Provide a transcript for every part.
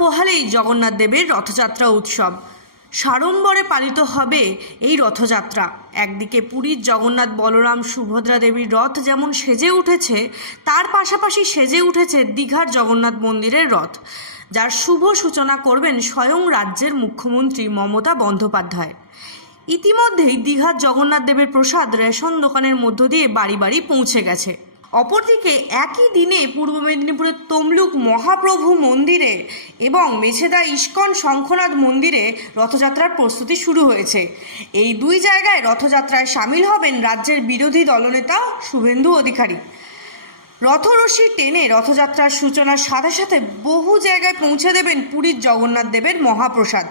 পোহালেই জগন্নাথ দেবের রথযাত্রা উৎসব। সাড়ম্বরে পালিত হবে এই রথযাত্রা। একদিকে পুরীর জগন্নাথ বলরাম সুভদ্রা দেবীর রথ যেমন সেজে উঠেছে, তার পাশাপাশি সেজে উঠেছে দীঘার জগন্নাথ মন্দিরের রথ, যার শুভ সূচনা করবেন স্বয়ং রাজ্যের মুখ্যমন্ত্রী মমতা বন্দ্যোপাধ্যায়। ইতিমধ্যেই দীঘার জগন্নাথ দেবের প্রসাদ রেশন দোকানের মধ্য দিয়ে বাড়ি বাড়ি পৌঁছে গেছে। অপরদিকে একই দিনে পূর্ব মেদিনীপুরের তমলুক মহাপ্রভু মন্দিরে এবং মেছেদা ইস্কন শঙ্খনাথ মন্দিরে রথযাত্রার প্রস্তুতি শুরু হয়েছে। এই দুই জায়গায় রথযাত্রায় সামিল হবেন রাজ্যের বিরোধী দলনেতা শুভেন্দু অধিকারী। রথরশি টেনে রথযাত্রার সূচনার সাথে সাথে বহু জায়গায় পৌঁছে দেবেন পুরীর জগন্নাথ দেবের মহাপ্রসাদ।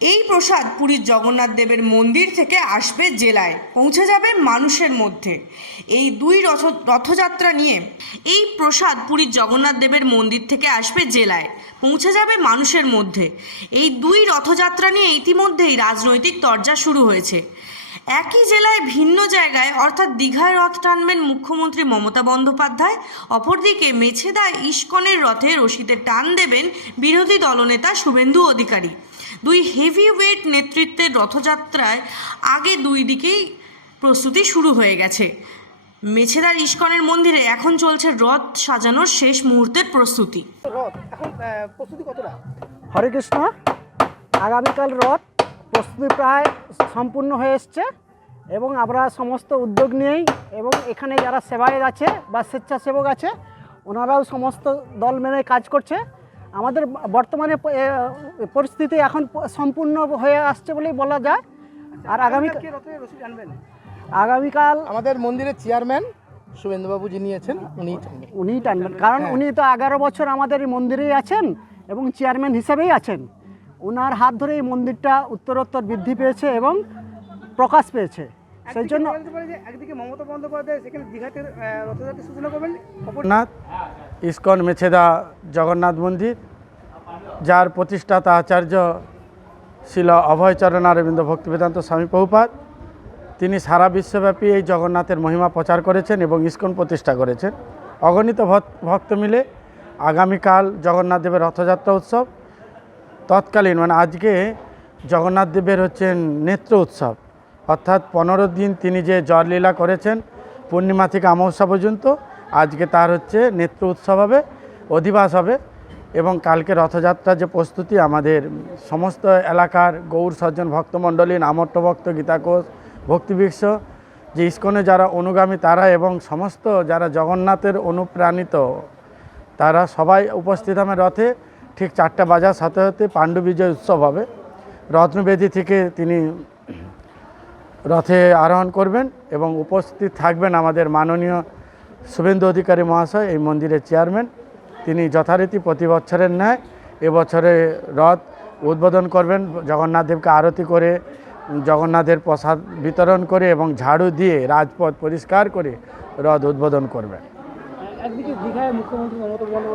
এই প্রসাদ পুরীর জগন্নাথ দেবের মন্দির থেকে আসবে জেলায়, পৌঁছে যাবে মানুষের মধ্যে। এই দুই রথ, রথযাত্রা নিয়ে এই প্রসাদ পুরীর জগন্নাথ দেবের মন্দির থেকে আসবে জেলায়, পৌঁছে যাবে মানুষের মধ্যে। এই দুই রথযাত্রা নিয়ে ইতিমধ্যেই রাজনৈতিক তরজা শুরু হয়েছে। একই জেলায় ভিন্ন জায়গায় অর্থাৎ দীঘায় রথ টানবেন মুখ্যমন্ত্রী মমতা বন্দ্যোপাধ্যায় অপরদিকে মেছেদা ইস্কনের রথে রশিতে টান দেবেন বিরোধী দলনেতা শুভেন্দু অধিকারী। দুই হেভি ওয়েট নেতৃত্বের রথযাত্রায় আগে দুই দিকেই প্রস্তুতি শুরু হয়ে গেছে। মেছেদার ইস্কনের মন্দিরে এখন চলছে রথ সাজানোর শেষ মুহূর্তের প্রস্তুতি। রথ এখন প্রস্তুতি কতটা? হরে কৃষ্ণ আগামীকাল রথ প্রস্তুতি প্রায় সম্পূর্ণ হয়ে এসছে এবং আমরা সমস্ত উদ্যোগ নিয়েই এবং এখানে যারা সেবায়ত আছে বা স্বেচ্ছাসেবক আছে ওনারাও সমস্ত দল মেনে কাজ করছে। আমাদের বর্তমানে পরিস্থিতি এখন সম্পূর্ণ হয়ে আসছে বলেই বলা যায়। আর আগামী রশি টানবেন আগামীকাল আমাদের মন্দিরের চেয়ারম্যান শুভেন্দুবাবু যিনি আছেন উনি টানবেন। উনিই টানবেন। কারণ হ্যাঁ। উনি তো এগারো বছর আমাদের এই মন্দিরেই আছেন এবং চেয়ারম্যান হিসেবেই আছেন। ওনার হাত ধরে এই মন্দিরটা উত্তরোত্তর বৃদ্ধি পেয়েছে এবং প্রকাশ পেয়েছে। সেই জন্য একদিকে মমতা বন্দ্যোপাধ্যায় সেখানে দীঘাতে রথযাত্রা সূচনা করবেন? ইস্কন মেছেদা জগন্নাথ মন্দির যার প্রতিষ্ঠাতা আচার্য ছিল অভয়চরণ অরবিন্দ ভক্তিবেদান্ত স্বামী প্রভুপাত তিনি সারা বিশ্বব্যাপী এই জগন্নাথের মহিমা প্রচার করেছেন এবং ইস্কন প্রতিষ্ঠা করেছেন। অগণিত ভক্ত মিলে আগামীকাল জগন্নাথ দেবের রথযাত্রা উৎসব তৎকালীন মানে আজকে জগন্নাথ দেবের হচ্ছেন নেত্র উৎসব। অর্থাৎ পনেরো দিন তিনি যে জললীলা করেছেন, পূর্ণিমা থেকে অমাবস্যা পর্যন্ত, আজকে তার হচ্ছে নেত্র উৎসব হবে, অধিবাস হবে এবং কালকে রথযাত্রার যে প্রস্তুতি আমাদের সমস্ত এলাকার গৌর সজ্জন ভক্তমণ্ডলী নামট্ট ভক্ত, গীতাকোষ, ভক্তিবৃক্ষ, যে ইস্কনে যারা অনুগামী তারা এবং সমস্ত যারা জগন্নাথের অনুপ্রাণিত, তারা সবাই উপস্থিত হবে রথে ঠিক চারটা বাজার, সাথে সাথে পাণ্ডু বিজয় উৎসব হবে। রত্নবেদী থেকে তিনি রথে আরোহণ করবেন এবং উপস্থিত থাকবেন আমাদের মাননীয় শুভেন্দু অধিকারী মহাশয়, এই মন্দিরের চেয়ারম্যান। তিনি যথারীতি প্রতি বছরের ন্যায় এবছরে রথ উদ্বোধন করবেন। জগন্নাথ দেবকে আরতি করে, জগন্নাথের প্রসাদ বিতরণ করে এবং ঝাড়ু দিয়ে রাজপথ পরিষ্কার করে রথ উদ্বোধন করবেন।